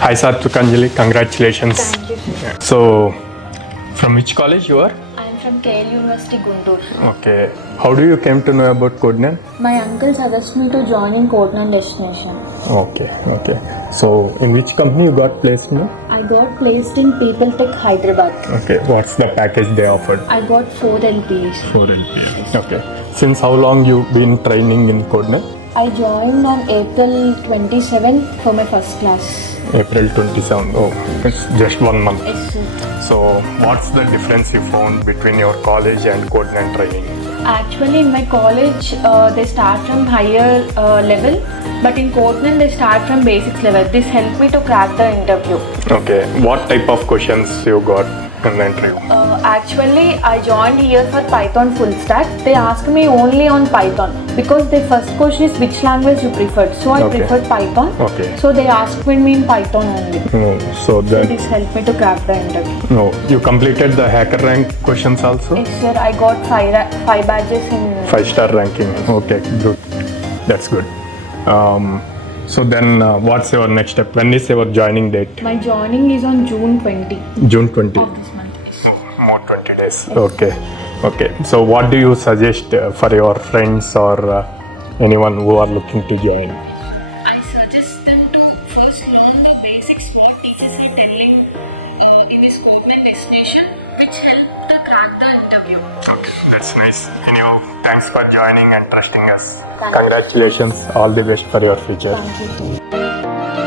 Hi Satvikanjali, congratulations. Thank you. So, from which college you are? I'm from KL University, Guntur. Okay. How do you came to know about Codegnan? My uncle suggested me to join in Codegnan Destination. Okay. So, in which company you got placed now? I got placed in People Tech Hyderabad. Okay. What's the package they offered? I got 4 LPAs. 4 LPA. Okay. Since how long you been training in Codegnan? I joined on April 27 for my first class. April 27. Oh, it's just 1 month. Yes, sir. So, what's the difference you found between your college and Codegnan training? Actually, in my college, they start from higher level, but in Codegnan, they start from basics level. This helped me to crack the interview. Okay. What type of questions you got in the interview? Actually, I joined here for Python full stack. They asked me only on Python because the first question is which language you preferred. So I preferred Python. Okay. So they asked me in Python only. So then, This helped me to crack the interview. no, you completed the hacker rank questions also? Yes, sir. I got five badges in 5-star ranking. Okay, good. That's good. So then, what's your next step? When is your joining date? My joining is on June 20 June 20. of this month. More 20 days. Okay. So, what do you suggest for your friends or anyone who are looking to join? I suggest them to first learn the basics what teachers are telling in this Codegnan Destination, which help to crack the interview. Okay, that's nice. Anyhow, thanks for joining and trusting us. Congratulations. All the best for your future. Thank you.